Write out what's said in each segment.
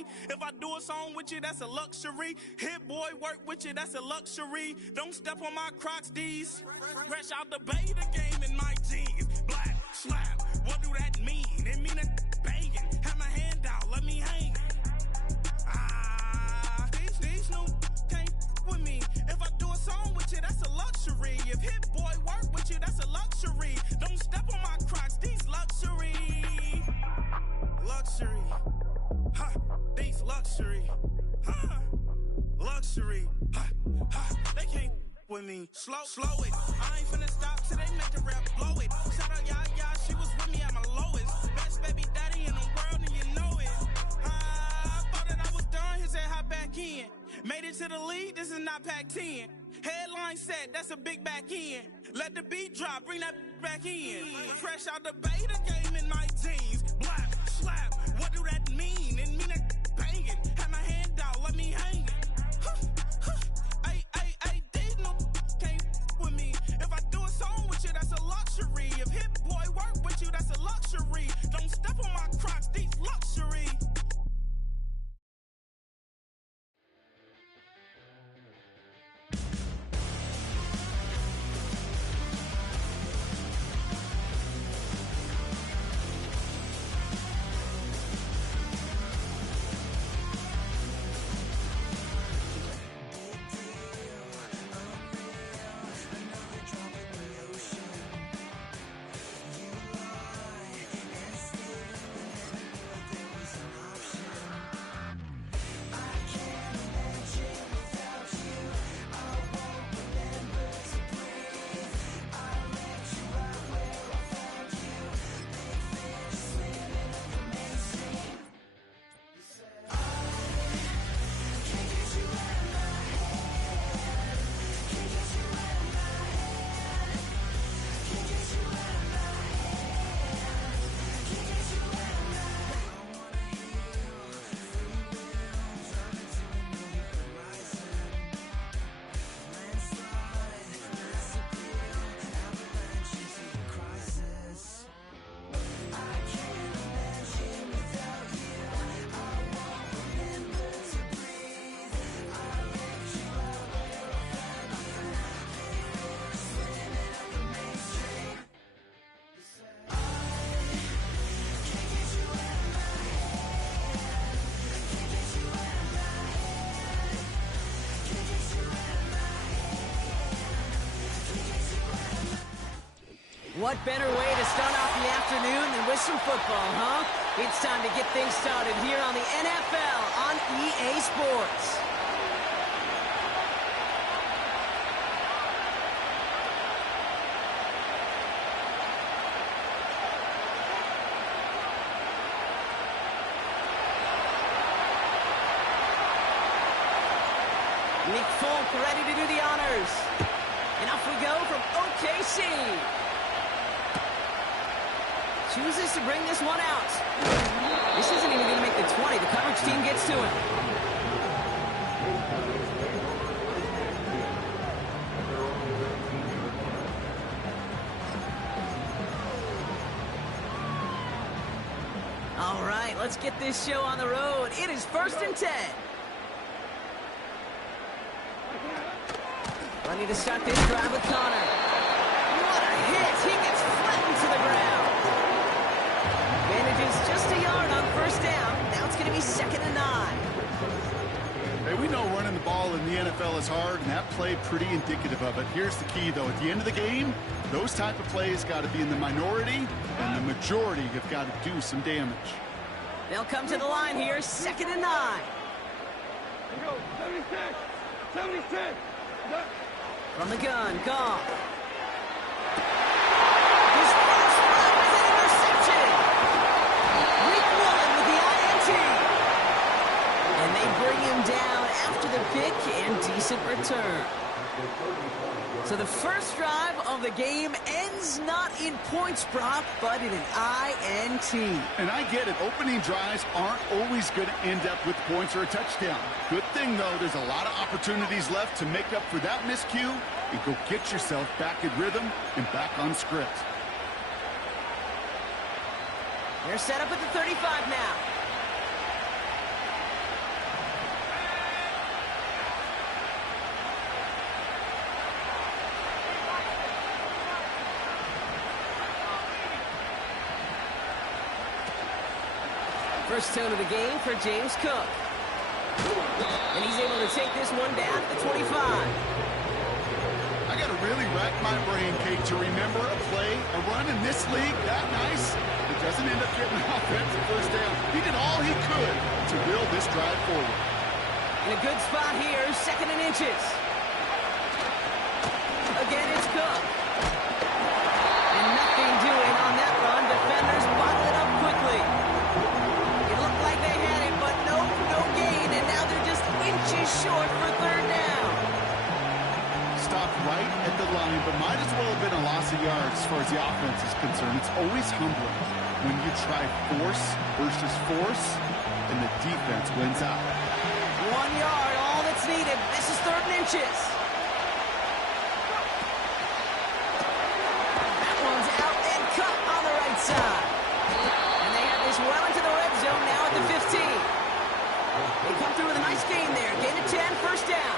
me. If I do a song with you, that's a luxury. Hit boy, work with you, that's a luxury. Don't step on my Crocs, D's. Fresh out the bay, the game in my jeans. Black, slap, what do that mean? It mean a banging. Have my hand out, let me hang. These new can't with me. If I do a song with you, that's a luxury. If hit boy work with you, that's a luxury. Don't step on my Crocs, these luxury. Luxury. Ha, these luxury. Ha, luxury. Ha, ha, they can't with me. Slow it. I ain't finna stop till they make the rap blow it. Shout out Yaya, she was with me at my lowest. Best baby daddy in the world and you know it. I thought that I was done, he said hop back in. Made it to the league, this is not Pac-10. Headline set, that's a big back end. Let the beat drop, bring that back in. Fresh out the bay, the game in my jeans. Black, slap, what do that mean? It mean that banging. Have my hand out, let me hang it. Ay, these no can't with me. If I do a song with you, that's a luxury. If hit boy work with you, that's a luxury. Don't step on my Crocs, these luxury. What better way to start off the afternoon than with some football, huh? It's time to get things started here on the NFL on EA Sports. Nick Folk ready to do the honors. And off we go from OKC. Chooses to bring this one out. This isn't even going to make the 20. The coverage team gets to it. All right, let's get this show on the road. It is 1st and 10. Ready to start this drive with Connor. What a hit! He gets flattened to the ground. Manages just a yard on 1st down. Now it's going to be 2nd and 9. Hey, we know running the ball in the NFL is hard, and that play pretty indicative of it. Here's the key, though. At the end of the game, those type of plays got to be in the minority, and the majority have got to do some damage. They'll come to the line here, 2nd and 9. Here we go, 76, 76. From the gun, Goff. His first run is an interception. Week 1 with the INT. And they bring him down after the pick and decent return. So the first drive of the game ends not in points, Brock, but in an INT. And I get it. Opening drives aren't always going to end up with points or a touchdown. Good thing, though, there's a lot of opportunities left to make up for that miscue and go get yourself back in rhythm and back on script. They're set up at the 35 now. First tone of the game for James Cook. And he's able to take this one down at the 25. I got to really rack my brain, Kate, to remember a play, a run in this league that nice. It doesn't end up getting an offensive first down. He did all he could to build this drive forward. In a good spot here, 2nd and inches. Again, it's Cook. And nothing doing on that run. Defenders bottle it up quickly. It looked like they had it, but no gain, and now they're just inches short for 3rd down. Stopped right at the line, but might as well have been a loss of yards as far as the offense is concerned. It's always humbling when you try force versus force, and the defense wins out. 1 yard, all that's needed. This is 3rd and inches. That one's out and cut on the right side. And they have this well into the red zone now at the 15. They come through with a nice gain there. Gain of 10, 1st down.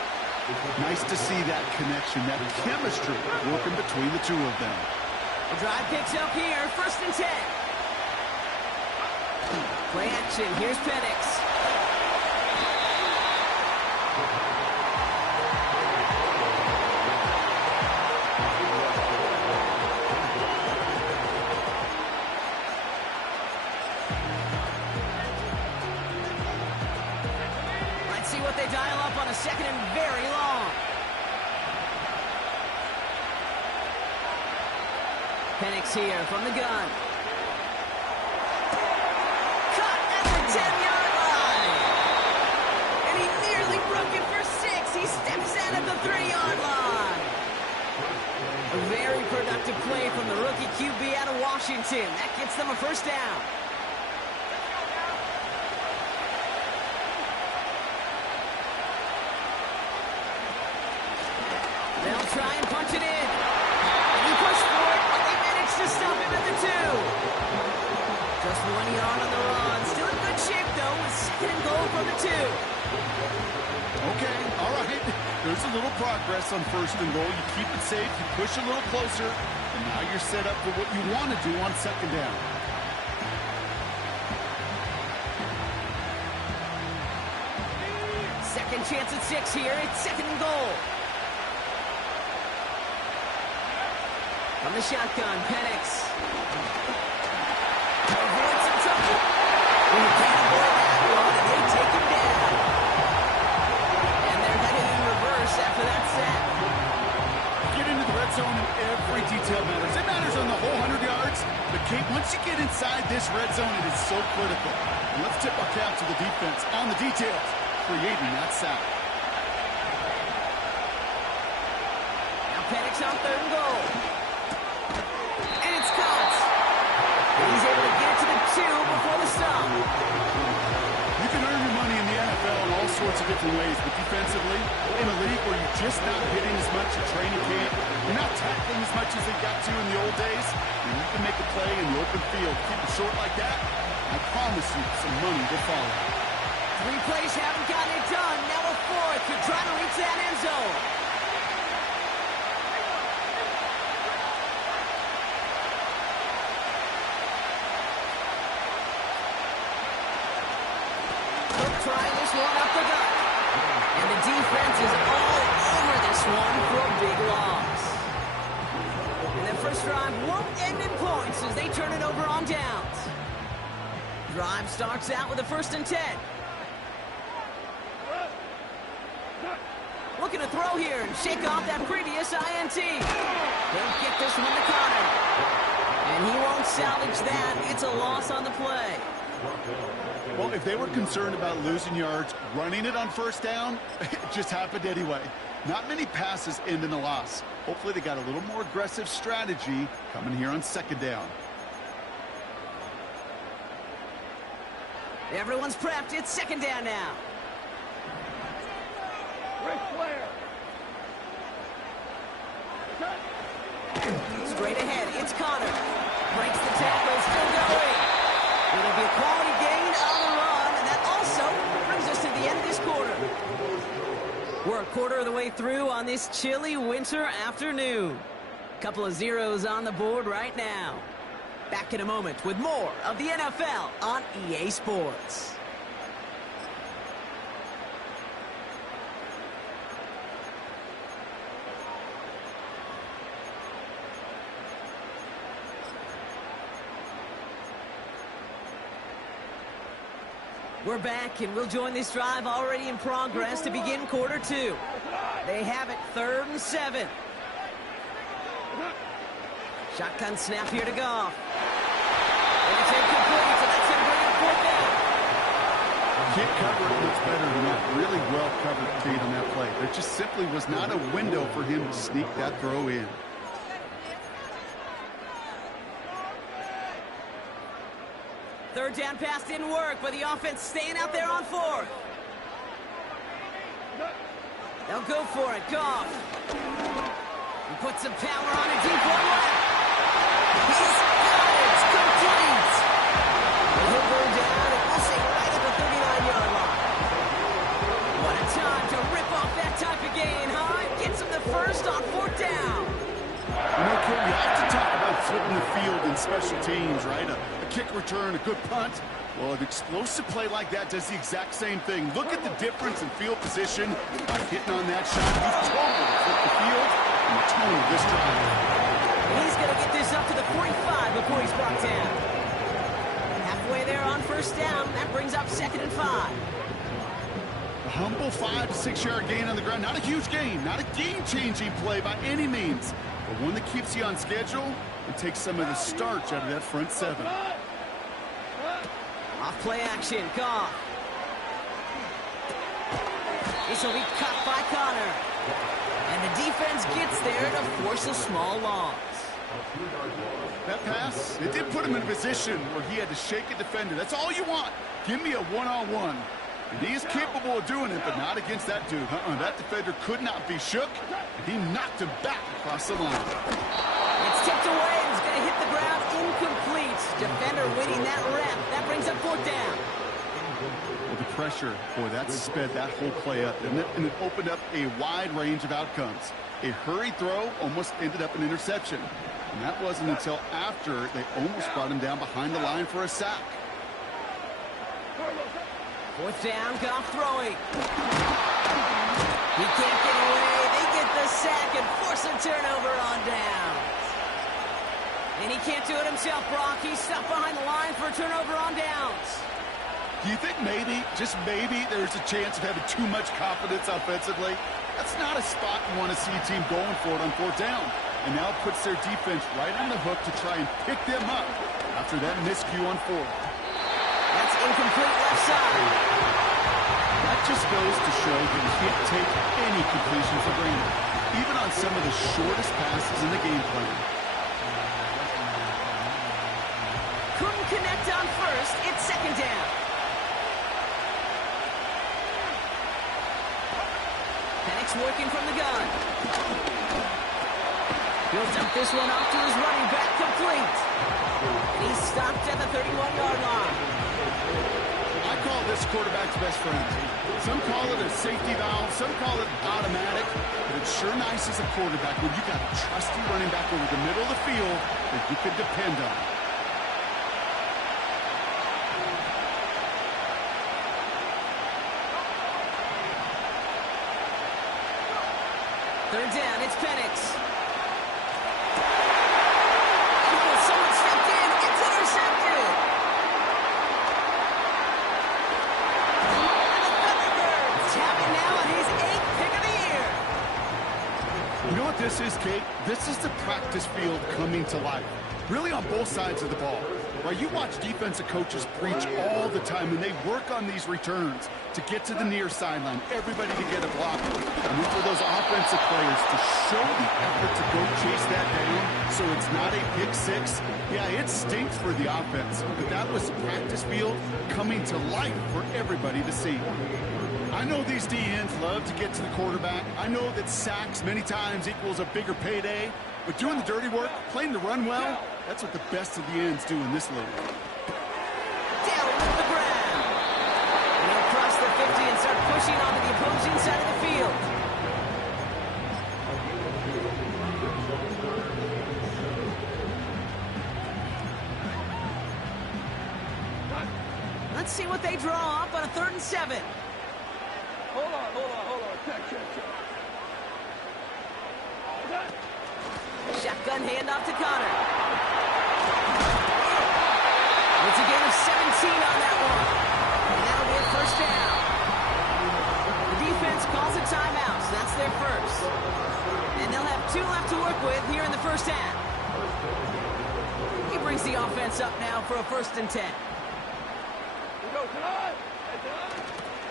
Nice to see that connection, that chemistry working between the two of them. The drive picks up here, 1st and 10. Play action, here's Penix. Let's see what they dial up on a 2nd and very long. Penix here from the gun. Cut at the 10-yard line. And he nearly broke it for 6. He steps out at the 3-yard line. A very productive play from the rookie QB out of Washington. That gets them a 1st down. They'll try and punch it in. And he pushed for it, but they managed to stop him at the 2. Just 1 yard on the run. Still in good shape, though, with 2nd and goal from the 2. Okay, all right. There's a little progress on 1st and goal. You keep it safe, you push a little closer, and now you're set up for what you want to do on 2nd down. Second chance at 6 here. It's 2nd and goal. From the shotgun, Penix. Avoids some trouble. And he can't avoid that one, and they take him down. And they're headed in reverse after that sack. Get into the red zone and every detail matters. It matters on the whole 100 yards. But, Kate, once you get inside this red zone, it is so critical. And let's tip our cap to the defense on the details, creating that sack. Now Penix on 3rd and goal. And it's caught. And he's able to get it to the 2 before the stop. You can earn your money in the NFL in all sorts of different ways, but defensively, in a league where you're just not hitting as much at training camp, you're not tackling as much as they got to in the old days, and you can make a play in the open field. Keep it short like that, I promise you some money will follow. 3 plays haven't gotten it done. Now a 4th to try to reach that end zone. Trying this one up the gut. And the defense is all over this one for a big loss. And their first drive won't end in points as they turn it over on downs. Drive starts out with a 1st and 10. Looking to throw here and shake off that previous INT. They'll get this one to Connor. And he won't salvage that. It's a loss on the play. Well, if they were concerned about losing yards, running it on 1st down, it just happened anyway. Not many passes end in a loss. Hopefully they got a little more aggressive strategy coming here on 2nd down. Everyone's prepped. It's 2nd down now. Ric Flair. Straight ahead, it's Connor. Breaks the tackle, still going. It'll be a quality gain on the run, and that also brings us to the end of this quarter. We're a quarter of the way through on this chilly winter afternoon. Couple of zeros on the board right now. Back in a moment with more of the NFL on EA Sports. We're back, and we'll join this drive already in progress to begin quarter two. They have it 3rd and 7. Shotgun snap here to Goff. And it's incomplete, so that's going to bring up 4th down. Can't cover it much better than that. Really well covered Cade on that play. There just simply was not a window for him to sneak that throw in. Third down pass didn't work, but the offense staying out there on 4th. They'll go for it. Goff. He puts some power on a deep one left. He's got it. It's complete. He'll go down, and we'll say right at the 39-yard line. What a time to rip off that type of gain, huh? Gets him the first on 4th down. You know, Cole, you have to talk about flipping the field in special teams, right? A kick return, a good punt. Well, an explosive play like that does the exact same thing. Look at the difference in field position by hitting on that shot. He's totally flipped the field and the tone of this drive. And he's going to get this up to the 45 before he's brought down. Halfway there on 1st down. That brings up 2nd and 5. A humble 5 to 6 yard gain on the ground. Not a huge gain, not a game-changing play by any means, but one that keeps you on schedule and takes some of the starch out of that front 7. Off play action, Goff. This will be cut by Connor. And the defense gets there to force a small loss. That pass, it did put him in a position where he had to shake a defender. That's all you want. Give me a one-on-one. And he is capable of doing it, but not against that dude. That defender could not be shook, and he knocked him back across the line. It's tipped away, and it's going to hit the ground incomplete. Defender winning that rep. That brings up 4th down. Well, the pressure, boy, that sped that whole play up, didn't it? And it opened up a wide range of outcomes. A hurried throw almost ended up an interception. And that wasn't until after they almost brought him down behind the line for a sack. 4th down, Goff throwing. He can't get away. They get the sack and force a turnover on downs. And he can't do it himself, Brock. He's stuck behind the line for a turnover on downs. Do you think maybe, just maybe, there's a chance of having too much confidence offensively? That's not a spot you want to see a team going for it on 4th down. And now it puts their defense right on the hook to try and pick them up after that miscue on 4th. That's incomplete left side. That just goes to show you can't take any completion for granted, even on some of the shortest passes in the game plan. Couldn't connect on 1st. It's 2nd down. Penix working from the gun. He'll dump this one off to his running back, complete. And he's stopped at the 31-yard line. I call this quarterback's best friend. Some call it a safety valve, some call it automatic, but it's sure nice as a quarterback when you got a trusty running back over the middle of the field that you can depend on. Third down, it's Penix. Oh, someone stepped in. It's intercepted. Thunderbirds have it now on his 8th pick of the year. You know what this is, Kate? This is the practice field coming to life. Really on both sides of the ball. Right, you watch defensive coaches preach all the time, and they work on these returns to get to the near sideline, everybody to get a block. And then for those offensive players to show the effort to go chase that down so it's not a pick 6. Yeah, it stinks for the offense, but that was practice field coming to life for everybody to see. I know these DNs love to get to the quarterback. I know that sacks many times equals a bigger payday, but doing the dirty work, playing the run well, that's what the best of the ends do in this league. Down with the ground. And he'll cross the 50 and start pushing onto the opposing side of the field. let's see what they draw up on a 3rd and 7. Hold on. Check. Shotgun handoff to Connor. It's a gain of 17 on that one. And that'll be a 1st down. The defense calls a timeout, so that's their first. And they'll have 2 left to work with here in the 1st half. He brings the offense up now for a 1st and 10.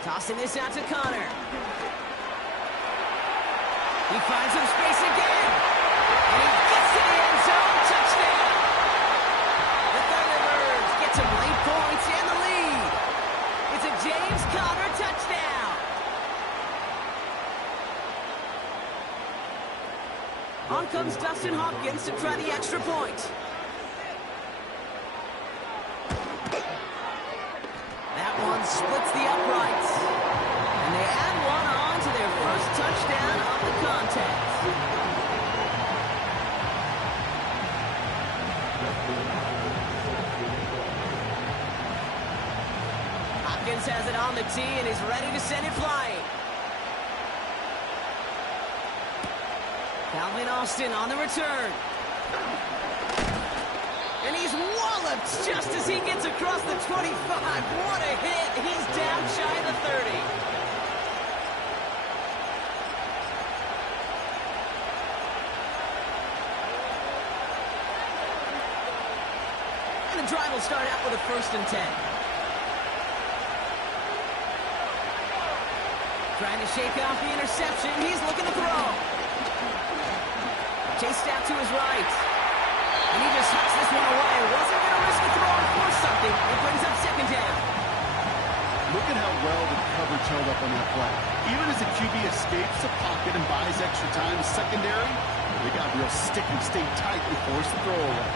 Tossing this out to Connor. He finds some space again. And he gets to the end zone. Touchdown. The Thunderbirds get some late points and the lead. It's a James Conner touchdown. On comes Dustin Hopkins to try the extra point. That one splits the uprights. And they add one on to their first touchdown of the contest. Hopkins has it on the tee and is ready to send it flying. Calvin Austin on the return. And he's walloped just as he gets across the 25. What a hit. He's down shy of the 30. And the drive will start out with a 1st and 10. Trying to shake off the interception. He's looking to throw. Chased out to his right. And he just hucks this one away. Wasn't going to risk a throw and force something. It brings up 2nd down. Look at how well the coverage held up on that play. Even as the QB escapes the pocket and buys extra time in secondary, they got real sticky, stayed tight and forced the throw away.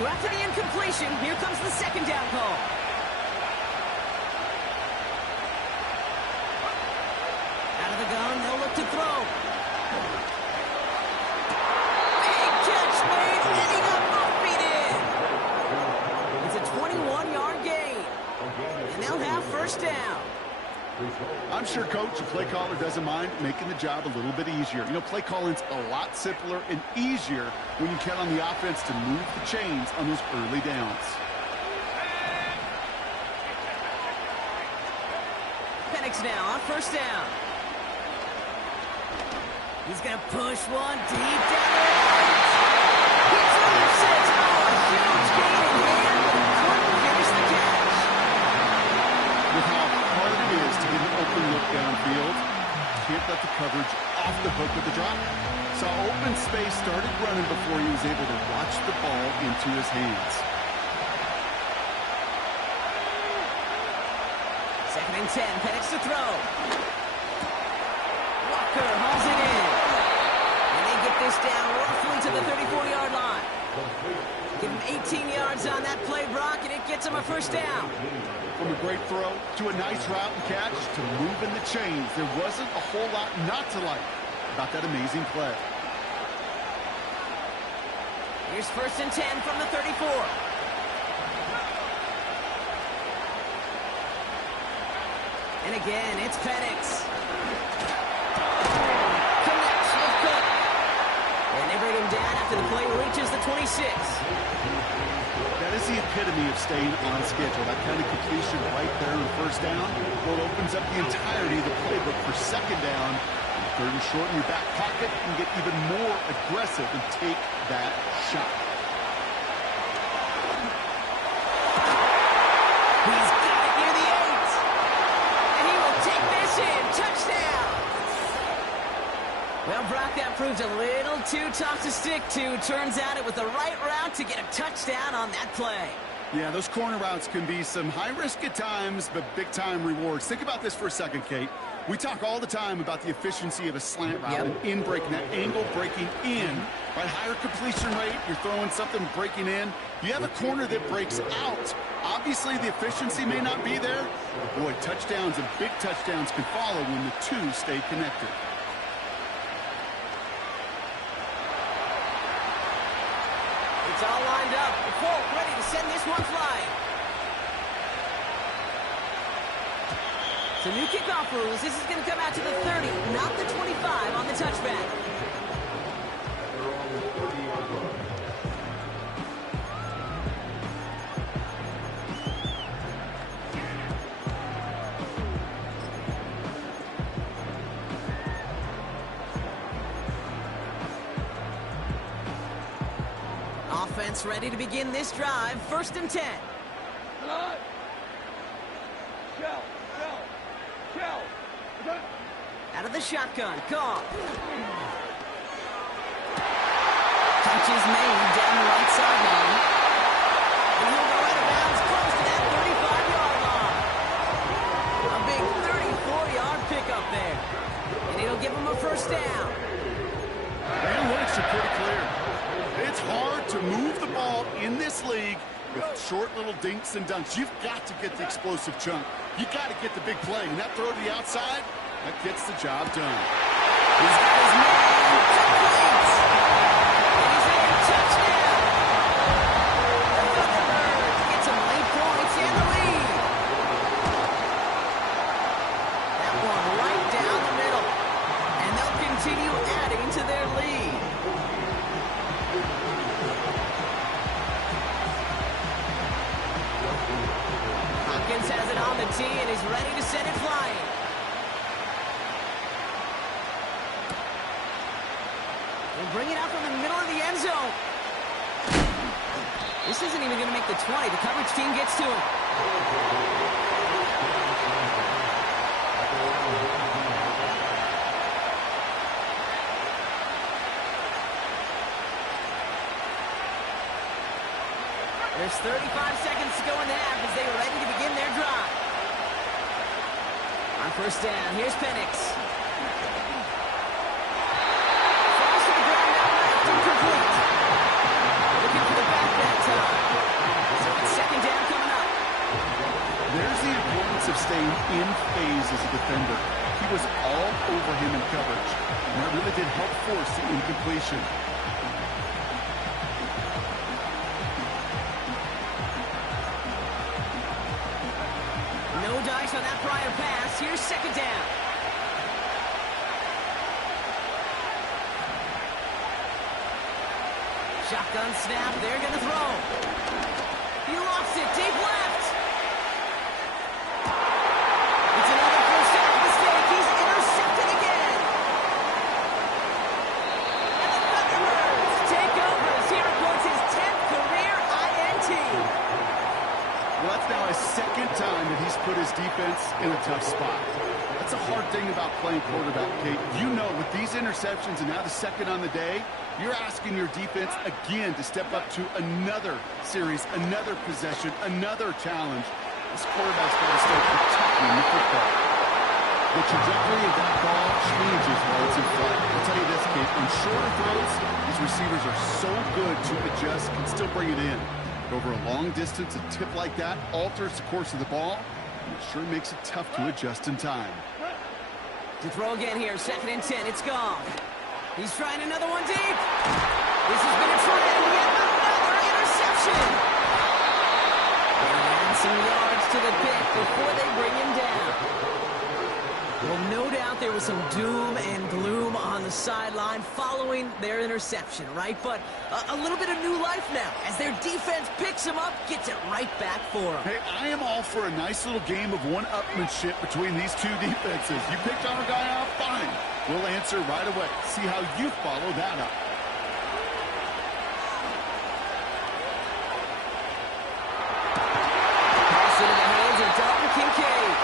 So after the incompletion, here comes the 2nd down call. The gun, they'll look to throw. Big catch made, and he got both feet in. It's a 21-yard gain, and they'll have 1st down. I'm sure Coach, the play caller, doesn't mind making the job a little bit easier. You know, play calling's a lot simpler and easier when you count on the offense to move the chains on those early downs. Penix now on 1st down. He's going to push one deep down there. He intercepts. Oh, a huge gain in hand, but couldn't finish the catch. With how hard it is to get an open look downfield, can't let the coverage off the hook with the drop. Saw open space, started running before he was able to watch the ball into his hands. 2nd and 10, Penix to throw. Walker hauls it in. And they get this down roughly to the 34-yard line. Give him 18 yards on that play, Brock, and it gets him a 1st down. From a great throw to a nice route and catch to moving the chains, there wasn't a whole lot not to like about that amazing play. Here's 1st and 10 from the 34. And again, it's Penix. Connects with Cook. And they bring him down after the play reaches the 26. That is the epitome of staying on schedule. That kind of completion right there on 1st down. Well, it opens up the entirety of the playbook for 2nd down. 3rd and short in your back pocket, you can get even more aggressive and take that shot. He's got it near the 8. And he will take this in. Touchdown. Well, Brock, that proved a little too tough to stick to. Turns out it was the right route to get a touchdown on that play. Yeah, those corner routes can be some high risk at times, but big-time rewards. Think about this for a second, Kate. We talk all the time about the efficiency of a slant route and in breaking, that angle breaking in. Right, higher completion rate, you're throwing something breaking in. You have a corner that breaks out. Obviously, the efficiency may not be there. But boy, touchdowns and big touchdowns can follow when the two stay connected. It's all lined up. The Folk ready to send this one flying. So new kickoff rules. This is going to come out to the 30, not the 25 on the touchback. Offense ready to begin this drive. 1st and 10. Out of the shotgun. Goff. Catch is made down the right sideline. And he'll go out of bounds close to that 35-yard line. A big 34-yard pickup there. And it'll give him a 1st down. The analytics are pretty clear. It's hard to move the ball in this league with short little dinks and dunks. You've got to get the explosive chunk. You got to get the big play. And that throw to the outside, that gets the job done. He's got his man complete. He's in. Touchdown. The Thunderbirds get some late points in the lead. That one right down the middle. And they'll continue adding to their lead. Hopkins has it on the tee and is ready to send it flying. They'll bring it out from the middle of the end zone. This isn't even going to make the 20. The coverage team gets to him. There's 35 seconds to go in the half as they are ready to begin their drive. On 1st down, here's Penix. Falls to the ground now, left, incomplete. Looking for the back that time. So it's 2nd down coming up. There's the importance of staying in phase as a defender. He was all over him in coverage, and that really did help force the incompletion. No dice on that prior pass. Here's 2nd down. Shotgun snap. They're going to throw. He lost it. Deep left. It's another 1st down mistake. He's intercepted again. And the Thunderbirds take over as he records his 10th career INT. Well, that's now his 2nd time that he's put his defense in a tough spot. That's a hard thing about playing quarterback, Kate. You know, with these interceptions and now the 2nd on the day, you're asking your defense again to step up to another series, another possession, another challenge. This quarterback's got to start protecting the football. The trajectory of that ball changes while it's in flight. I'll tell you this, Kate, on shorter throws, these receivers are so good to adjust, can still bring it in. But over a long distance, a tip like that alters the course of the ball, and it sure makes it tough to adjust in time. To throw again here, 2nd and 10, it's gone. He's trying another one deep. This has been a trend, yet another interception. And some yards to the pick before they bring him down. Well, no doubt there was some doom and gloom on the sideline following their interception, right? But a little bit of new life now as their defense picks him up, gets it right back for them. Hey, I am all for a nice little game of one-upmanship between these two defenses. You picked our guy out, fine. We'll answer right away. See how you follow that up. Pass into the hands of Dalton Kincaid.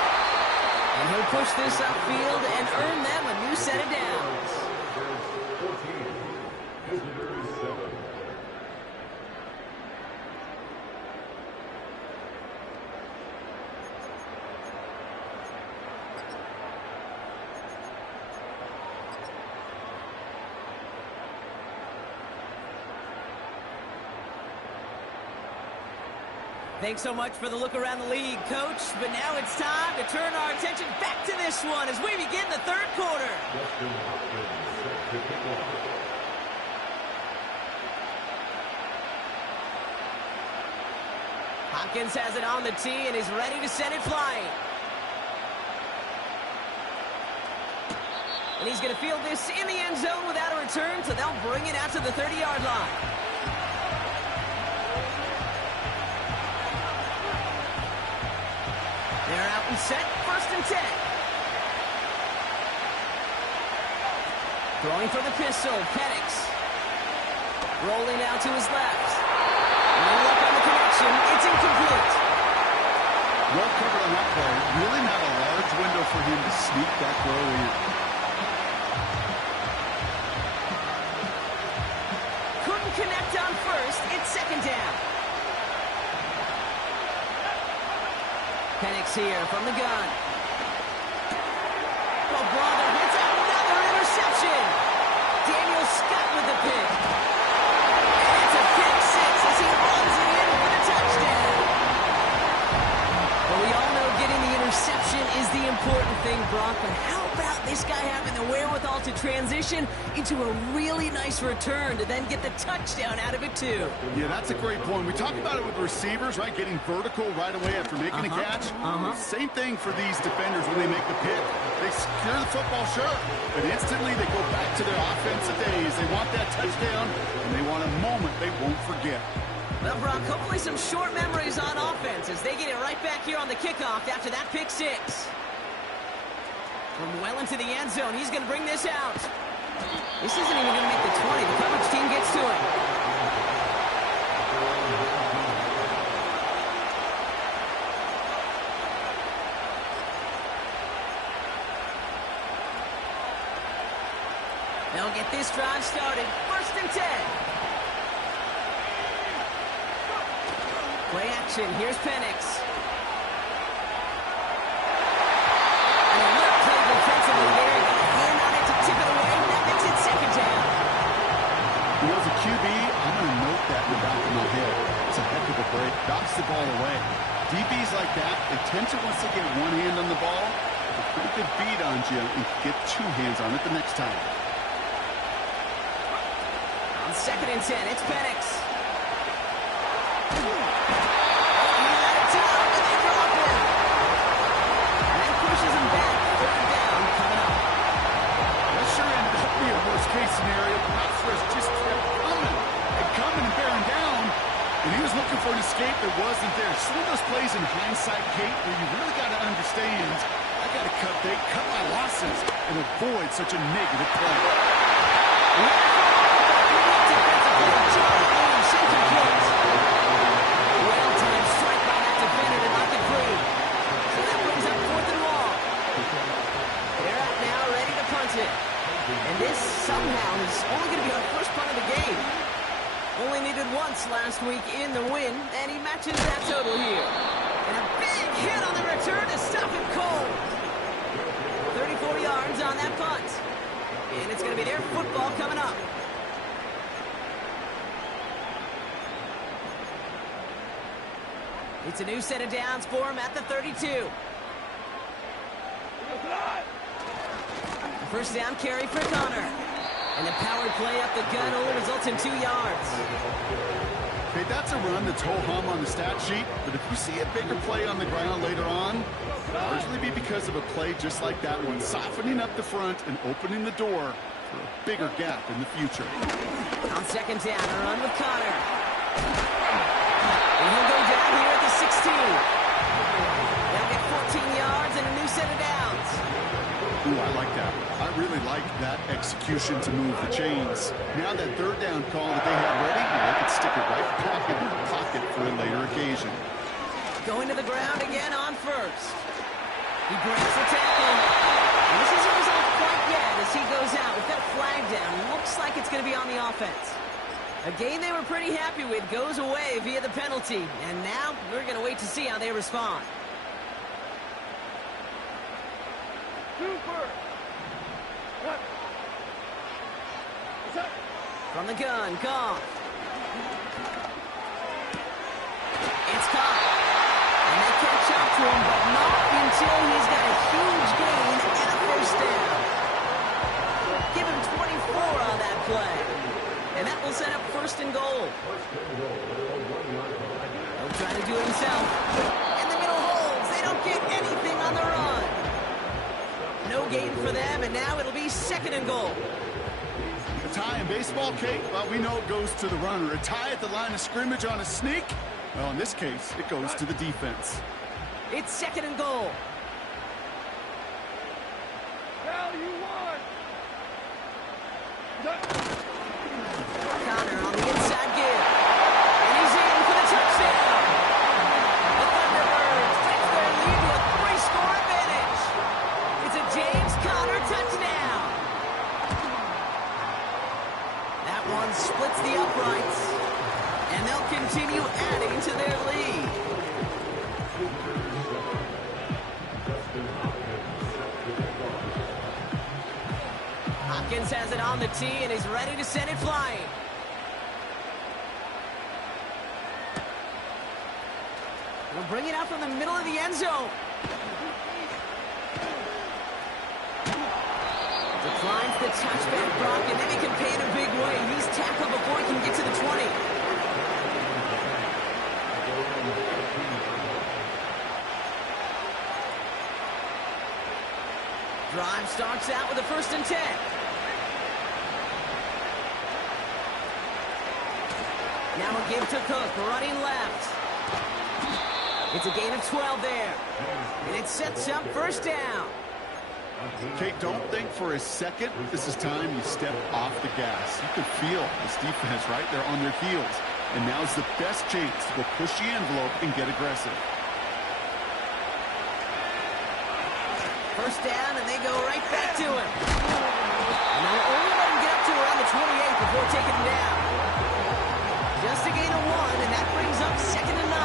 And he'll push this upfield and earn them a new set of downs. Thanks so much for the look around the league, Coach. But now it's time to turn our attention back to this one as we begin the 3rd quarter. Hopkins has it on the tee and is ready to send it flying. And he's going to field this in the end zone without a return, so they'll bring it out to the 30-yard line. They're out and set, 1st and 10. Throwing for the pistol, Penix. Rolling out to his left. Little up on the connection, it's incomplete. Well covered on that play. Really not a large window for him to sneak that throw in. Couldn't connect on 1st, it's 2nd down. Penix here from the gun. Oh, brother, hits another interception. Daniel Scott with the pick. And it's a pick 6 as he runs it in for the touchdown. Well, we all know getting the interception is the important thing, Brock, but how about this guy having the wherewithal to transition into a really nice return to then get the touchdown out of it, too? Yeah, that's a great point. We talk about it with receivers, right? Getting vertical right away after making a catch. Same thing for these defenders when they make the pick. They secure the football, sure, but instantly they go back to their offensive days. They want that touchdown, and they want a moment they won't forget. Well, Brock, hopefully some short memories on offense as they get it right back here on the kickoff after that pick 6. From well into the end zone, he's going to bring this out. This isn't even going to make the 20. The coverage team gets to him. They'll get this drive started. 1st and 10. Play action. Here's Penix. And a little play defensively there. Got a hand on it to tip it away. That makes it 2nd down. You know, as a QB, I'm going to note that in the back of my head. It's a heck of a break. Knocks the ball away. DBs like that, they tend to, once they get one hand on the ball, have a pretty good beat on you and get 2 hands on it the next time. On 2nd and 10, it's Penix. Case scenario, perhaps Fresh just kept coming and bearing down, and he was looking for an escape that wasn't there. Some of those plays in hindsight, Kate, where you really got to understand, I got to cut my losses and avoid such a negative play. Well-timed strike by that defender to knock it free. So that brings up 4th and long. They're out now, ready to punt it. And this, somehow, is only going to be our first punt of the game. Only needed once last week in the win, and he matches that total here. And a big hit on the return to stop him cold. 34 yards on that punt. And it's going to be their football coming up. It's a new set of downs for him at the 32. First down carry for Connor. And the power play up the gun only results in 2 yards. Okay, that's a run that's ho-hum on the stat sheet, but if we see a bigger play on the ground later on, it'll largely be because of a play just like that one, softening up the front and opening the door for a bigger gap in the future. On 2nd down, a run with Connor. And he'll go down here at the 16. They'll get 14 yards and a new set of downs. Ooh, I like that. I really like that execution to move the chains. Now that 3rd down call that they have ready, they can stick it right back in their pocket for a later occasion. Going to the ground again on 1st. He breaks the tackle. And this isn't resolved quite yet as he goes out. We've got a flag down. Looks like it's going to be on the offense. A game they were pretty happy with goes away via the penalty. And now we're going to wait to see how they respond. From the gun, Goff. It's caught. And they catch up to him, but not until he's got a huge gain and a 1st down. Give him 24 on that play. And that will set up 1st and goal. He'll try to do it himself. no gain for them, and now it'll be 2nd and goal. A tie in baseball, Kate, well, we know it goes to the runner. A tie at the line of scrimmage on a sneak, well, in this case, it goes to the defense. It's 2nd and goal. Cal, you won. Connor on the inside give. And he's in for the touchdown. The Thunderbirds take their lead to a 3-score advantage. It's a James Conner touchdown. That one splits the uprights. And they'll continue adding to their lead. Hopkins has it on the tee, and he's ready to send it flying. We'll bring it out from the middle of the end zone. Declines the touchback, Brock, and then he can pay in a big way. He's tackled before he can get to the 20. Drive starts out with a 1st and 10. Now a give to Cook, running left. It's a gain of 12 there. And it sets up 1st down. Kate, don't think for a second this is time you step off the gas. You can feel this defense, right? They're on their heels. And now's the best chance to go push the envelope and get aggressive. 1st down, and they go right back to him. And they'll only let him get up to around the 28 before taking him down. Just a gain of 1, and that brings up 2nd and 9.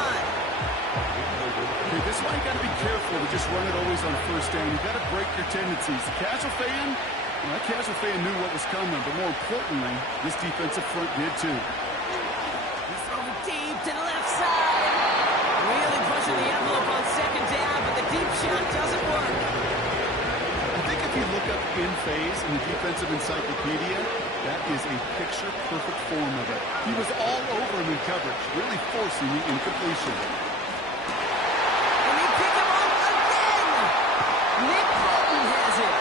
Okay, this is why you got to be careful to just run it always on 1st down. You got to break your tendencies. The casual fan, well, that casual fan knew what was coming, but more importantly, this defensive front did too. He's thrown deep to the left side. Really pushing the envelope on 2nd down, but the deep shot doesn't work. I think if you look up in phase in the defensive encyclopedia, that is a picture-perfect form of it. He was all over him in coverage, really forcing the incompletion. And they pick him up again. Nick Bolton has it.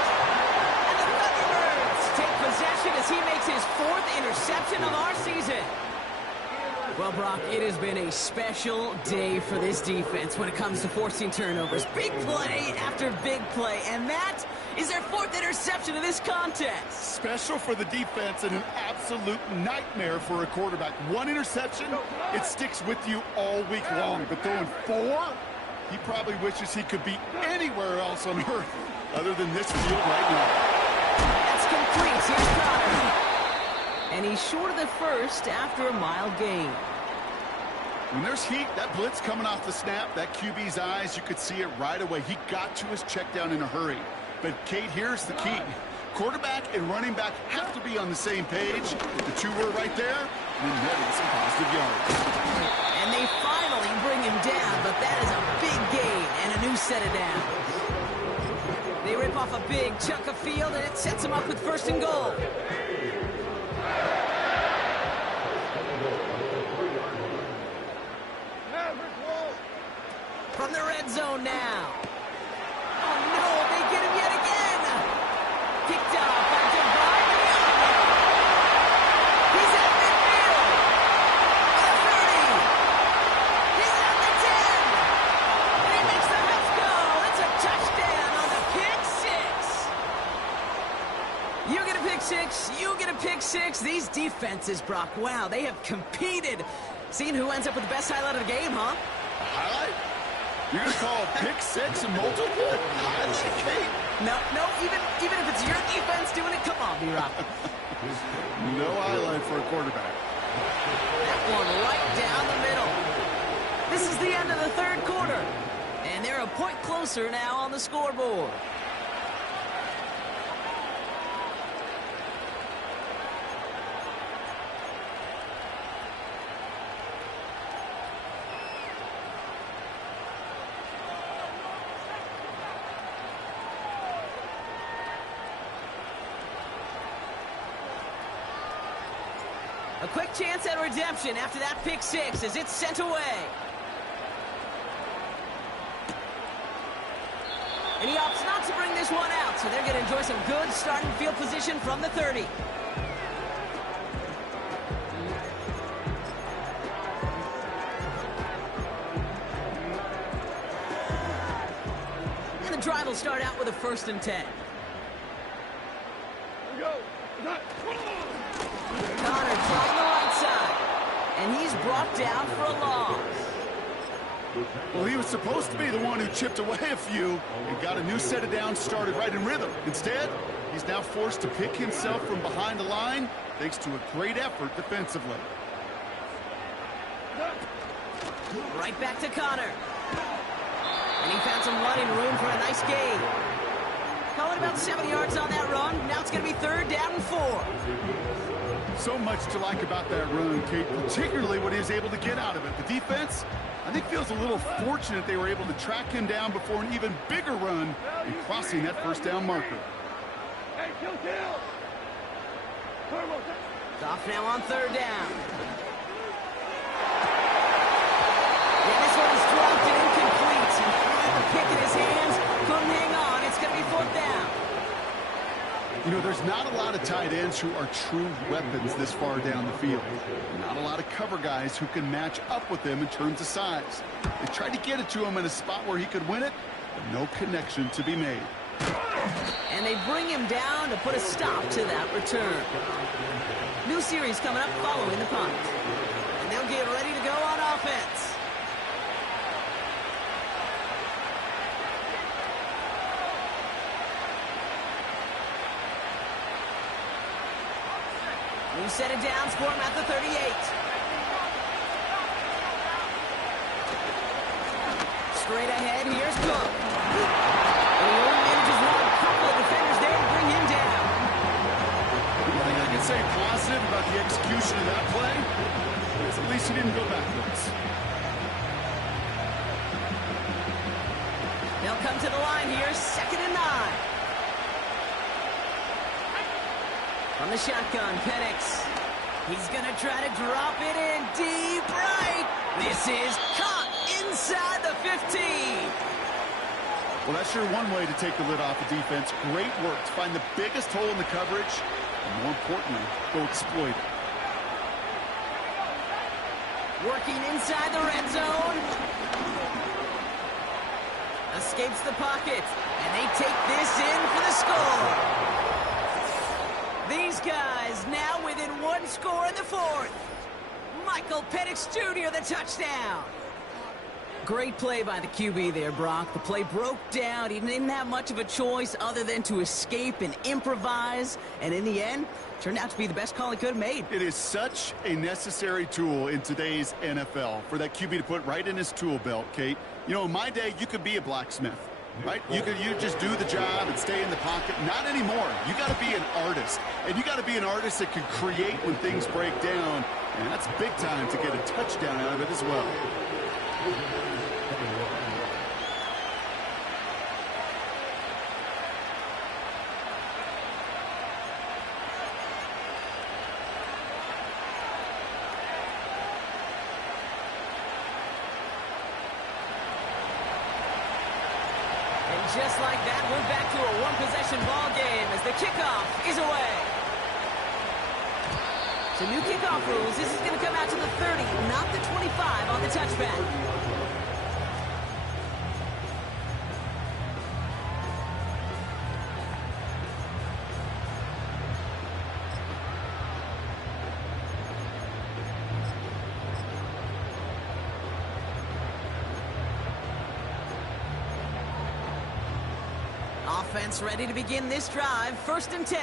And the Thunderbirds take possession as he makes his 4th interception of our season. Well, Brock, it has been a special day for this defense when it comes to forcing turnovers. Big play after big play, and that is their 4th interception of this contest. Special for the defense and an absolute nightmare for a quarterback. 1 interception, it sticks with you all week long. But throwing 4, he probably wishes he could be anywhere else on earth other than this field right now. That's complete. Here's Connor. And he's short of the 1st after a mild gain. When there's heat, that blitz coming off the snap, that QB's eyes, you could see it right away. He got to his check down in a hurry. But, Kate, here's the key. Quarterback and running back have to be on the same page. The 2 were right there, and then netting some positive yards. And they finally bring him down, but that is a big gain and a new set of downs. They rip off a big chunk of field, and it sets him up with 1st and goal. From the red zone now. Oh, no, they get him yet again. Picked off by Devine Leone. He's at midfield. The 30. He's at the 10. And he makes the Mets go. It's a touchdown on the pick 6. You get a pick 6. You get a pick 6. These defenses, Brock, wow, they have competed. Seeing who ends up with the best highlight of the game, huh? Highlight? You're going to call a pick 6 a multiple highlight, Kate? No, even if it's your defense doing it, come on, B-Rock. No highlight for a quarterback. That one right down the middle. This is the end of the 3rd quarter, and they're a point closer now on the scoreboard. A quick chance at redemption after that pick 6 as it's sent away. And he opts not to bring this one out. so they're going to enjoy some good starting field position from the 30. And the drive will start out with a 1st and 10. Connor trying the right side, and he's brought down for a loss. Well, he was supposed to be the one who chipped away a few and got a new set of downs started right in rhythm. Instead, he's now forced to pick himself from behind the line thanks to a great effort defensively. Right back to Connor. And he found some running room for a nice gain. Call it about 70 yards on that run. Now it's going to be 3rd down and 4. So much to like about that run, Kate, particularly what he was able to get out of it. The defense, I think, feels a little fortunate they were able to track him down before an even bigger run and crossing that 1st down marker. Hey, kill! It's off now on 3rd down. Yeah, this one is dropped and incomplete. And had the pick in his hands, couldn't hang on. It's going to be 4th down. You know, there's not a lot of tight ends who are true weapons this far down the field. Not a lot of cover guys who can match up with him in terms of size. They tried to get it to him in a spot where he could win it, but no connection to be made. And they bring him down to put a stop to that return. New series coming up following the punt. And they'll get ready to go on offense. New set of downs for him at the 38. Straight ahead, here's Cook. And he only manages one. Couple of defenders there to bring him down. The thing I can say positive about the execution of that play is at least he didn't go backwards. They'll come to the line here, 2nd and 9. From the shotgun, Penix. He's going to try to drop it in deep right. This is caught inside the 15. Well, that's sure one way to take the lid off a defense. Great work to find the biggest hole in the coverage, and more importantly, go exploit it. Working inside the red zone. Escapes the pocket, and they take this in for the score. These guys now within 1 score in the 4th. Michael Penix Jr. the touchdown. Great play by the QB there, Brock. The play broke down. He didn't have much of a choice other than to escape and improvise. And in the end, turned out to be the best call he could have made. It is such a necessary tool in today's NFL for that QB to put right in his tool belt, Kate. You know, in my day, you could be a blacksmith. Right? You just do the job and stay in the pocket. Not anymore. You got to be an artist. And you got to be an artist that can create when things break down. And that's big time to get a touchdown out of it as well. Just like that, we're back to a one-possession ball game as the kickoff is away. So new kickoff rules. This is going to come out to the 30, not the 25 on the touchback. Offense ready to begin this drive. 1st and 10.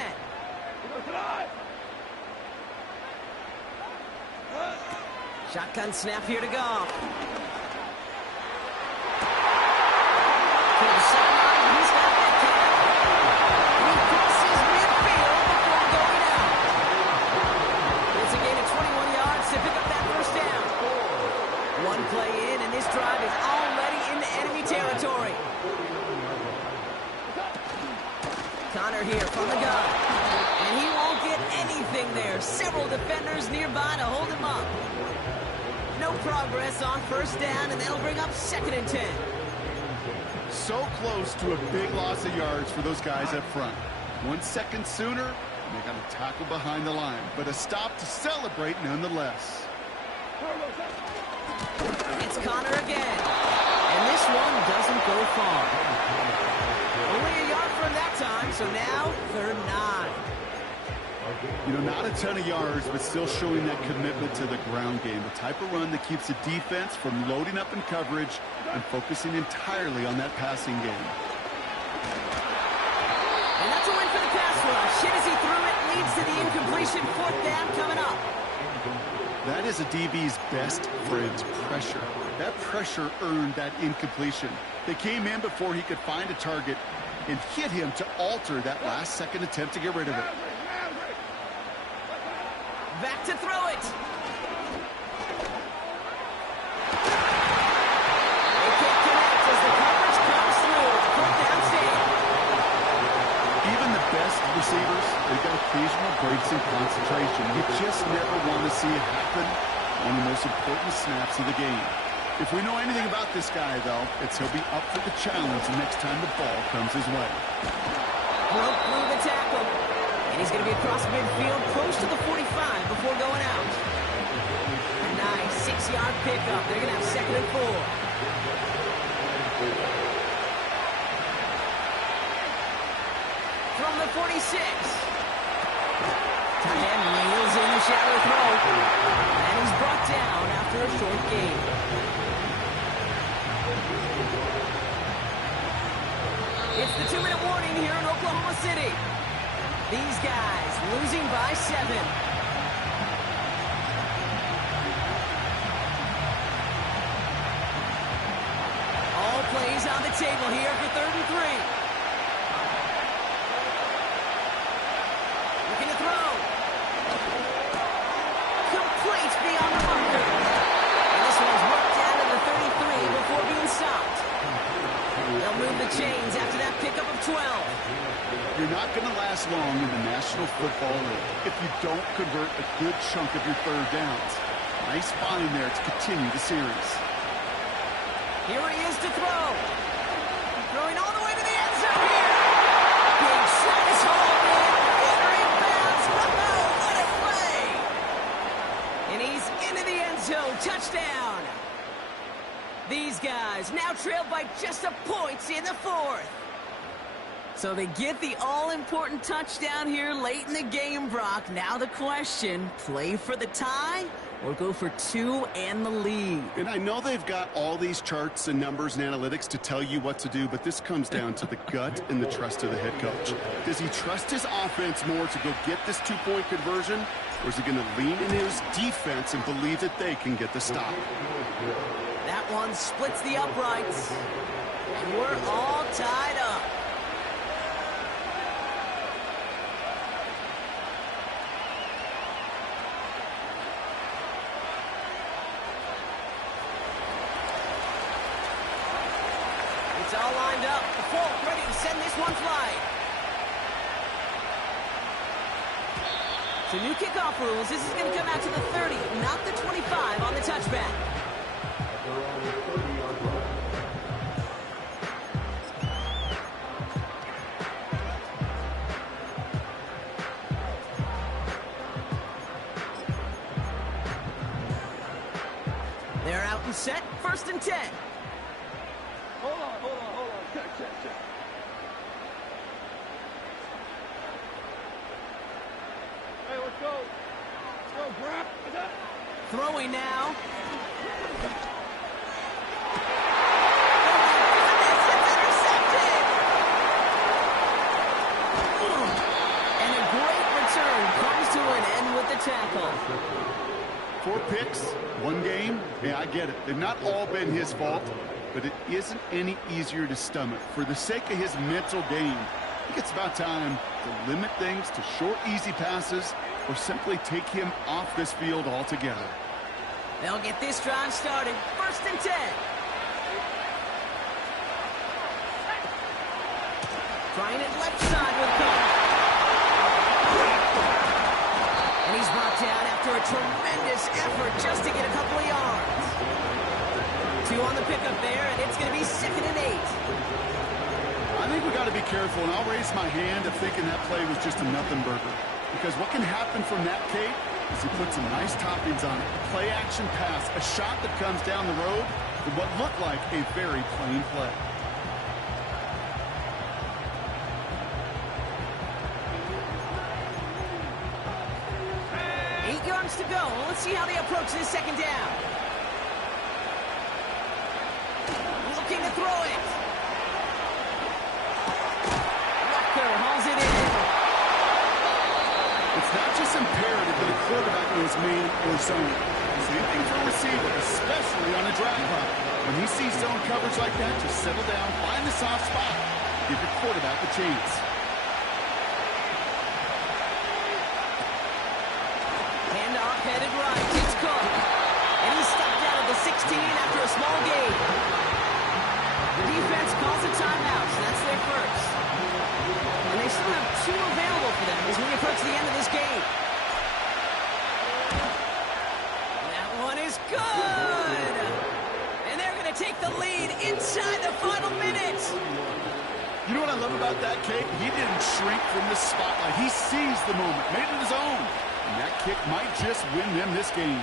Shotgun snap here to go. To the sideline, he's got that catch. He crosses midfield before going out. It's a gain of 21 yards to pick up that 1st down. One play in, and this drive is already into enemy territory. Connor here from the gun. And he won't get anything there. Several defenders nearby to hold him up. No progress on 1st down, and that'll bring up 2nd and 10. so close to a big loss of yards for those guys up front. 1 second sooner, and they got a tackle behind the line, but a stop to celebrate nonetheless. It's Connor again, and this one doesn't go far. Only a yard from that time, so now 3rd and 9. You know, not a ton of yards, but still showing that commitment to the ground game. The type of run that keeps the defense from loading up in coverage and focusing entirely on that passing game. And that's a win for the pass rush. Hit as he threw it, leads to the incompletion. 4th down coming up. That is a DB's best friend, pressure. That pressure earned that incompletion. They came in before he could find a target and hit him to alter that last-second attempt to get rid of it. Back to throw it. They can't connect as the coverage comes through. 4th down stand. Even the best receivers, they've got occasional breaks in concentration. You just never want to see it happen on the most important snaps of the game. If we know anything about this guy, though, it's he'll be up for the challenge the next time the ball comes his way. Broke through the tackle. And he's going to be across midfield, close to the 45 before going out. A nice 6-yard pickup. They're going to have 2nd and 4. From the 46. Tight end reels in the shallow throw. And he's brought down after a short gain. It's the 2-minute warning here in Oklahoma City. These guys losing by 7. All plays on the table here for 3rd and 3. Looking to throw. Complete beyond the marker. And this one's worked down to the 33 before being stopped. They'll move the chains after that pickup of 12. You're not going to last long in the National Football League if you don't convert a good chunk of your 3rd downs. Nice find there to continue the series. Here he is to throw. Throwing all the way to the end zone here. Big shot is hauled in. Entering bounds. Oh, what a play. And he's into the end zone. Touchdown. These guys now trailed by just a point in the 4th. So they get the all-important touchdown here late in the game, Brock. Now the question, play for the tie or go for 2 and the lead? And I know they've got all these charts and numbers and analytics to tell you what to do, but this comes down to the gut and the trust of the head coach. Does he trust his offense more to go get this 2-point conversion, or is he going to lean in his defense and believe that they can get the stop? That one splits the uprights, and we're all tied up. It's all lined up. The Folk ready to send this one flying. So new kickoff rules. This is going to come out to the 30, not the 25 on the touchback. They're out and set. 1st and 10. Hold on. Check. Hey, let's go. Let's go, Grab. Throwing now. And a great return comes to an end with the tackle. 4 picks, 1 game. Yeah, I get it. They've not all been his fault, but it isn't any easier to stomach. For the sake of his mental game, I think it's about time to limit things to short, easy passes or simply take him off this field altogether. They'll get this drive started. 1st and 10. Trying it left side with Cook. And he's brought down after a tremendous effort just to get a couple of yards. 2 on the pickup there, and it's going to be 2nd and 8. I think we got to be careful, and I'll raise my hand of thinking that play was just a nothing burger. Because what can happen from that, Kate, is he puts some nice toppings on it. Play action pass, a shot that comes down the road for what looked like a very plain play. To go. Let's see how they approach this 2nd down. Looking to throw it. Walker hauls it in. It's not just imperative that a quarterback knows man or zone. Same thing for a receiver, especially on a drag route. When he sees zone coverage like that, just settle down, find the soft spot, give your quarterback a chance. Headed right, it's Cook. And he's stopped out of the 16 after a small gain. The defense calls a timeout, so that's their first. And they still have 2 available for them as we approach the end of this game. That one is good! And they're going to take the lead inside the final minute. You know what I love about that, Kate? He didn't shrink from the spotlight. He seized the moment, made it his own. And that kick might just win them this game.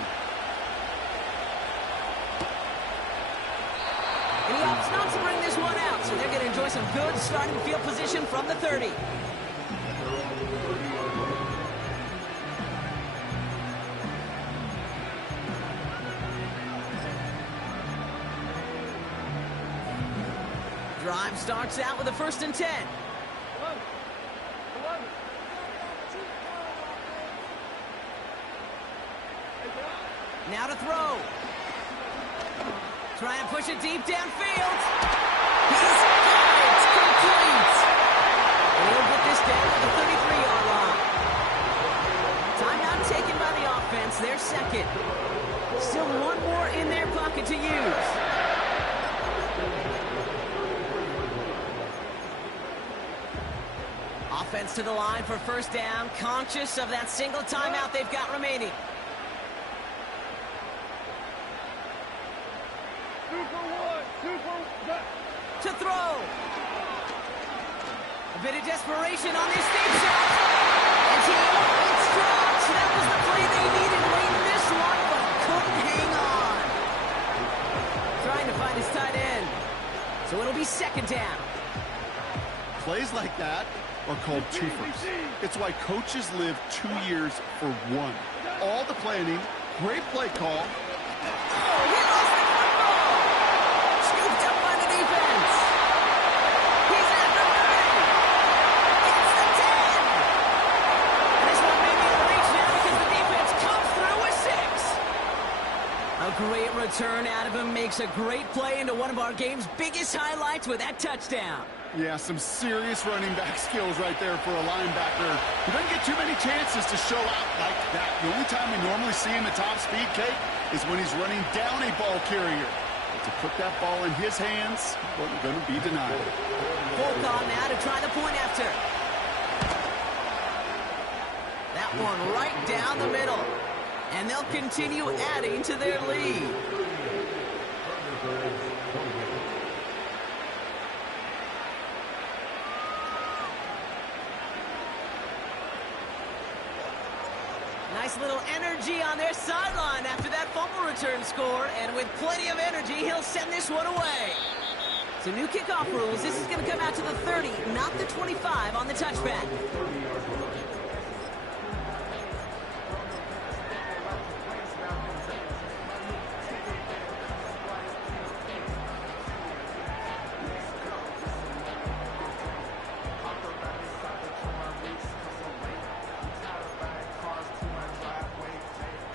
And he opts not to bring this one out, so they're going to enjoy some good starting field position from the 30. Drive starts out with a 1st and 10. Now to throw. Try and push it deep downfield. He's got it. It's complete. And he'll get this down to the 33-yard line. Timeout taken by the offense. Their 2nd. Still 1 more in their pocket to use. Offense to the line for 1st down. Conscious of that single timeout they've got remaining. To throw. A bit of desperation on this deep shot. And it's dropped. That was the play they needed late in this one, but couldn't hang on. Trying to find his tight end. So it'll be 2nd down. Plays like that are called twofers. It's why coaches live 2 years for 1. All the planning, great play call. Oh, he lost the football. Scooped up by the defense. He's at the 9. It's the 10. And this one may be in reach now because the defense comes through with 6. A great return out of him. Makes a great play into one of our game's biggest highlights with that touchdown. Yeah, some serious running back skills right there for a linebacker. He doesn't get too many chances to show out like that. The only time we normally see him at top speed, Kate, is when he's running down a ball carrier. But to put that ball in his hands, wasn't going to be denied. Full call now to try the point after. That one right down the middle. And they'll continue adding to their lead. Nice little energy on their sideline after that fumble return score, and with plenty of energy, he'll send this one away. So new kickoff rules, this is going to come out to the 30, not the 25 on the touchpad.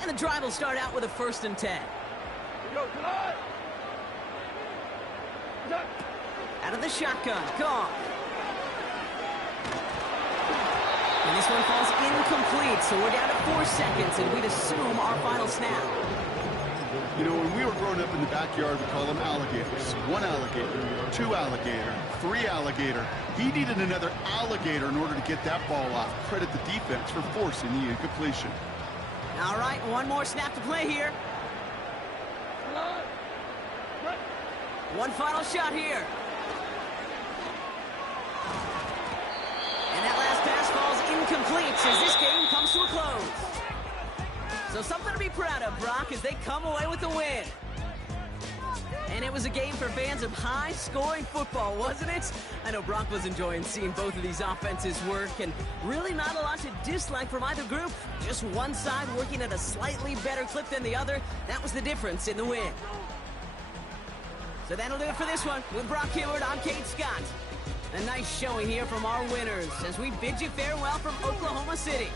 And the drive will start out with a 1st and 10. Out of the shotgun, Goff. And this one falls incomplete, so we're down to 4 seconds, and we'd assume our final snap. You know, when we were growing up in the backyard, we call them alligators. 1 alligator, 2 alligator, 3 alligator. He needed another alligator in order to get that ball off. Credit the defense for forcing the incompletion. All right, one more snap to play here. One final shot here. And that last pass falls incomplete as this game comes to a close. So something to be proud of, Brock, as they come away with the win. And it was a game for fans of high-scoring football, wasn't it? I know Brock was enjoying seeing both of these offenses work, and really not a lot to dislike from either group. Just one side working at a slightly better clip than the other. That was the difference in the win. So that'll do it for this one. With Brock Hayward, I'm Kate Scott. A nice showing here from our winners as we bid you farewell from Oklahoma City.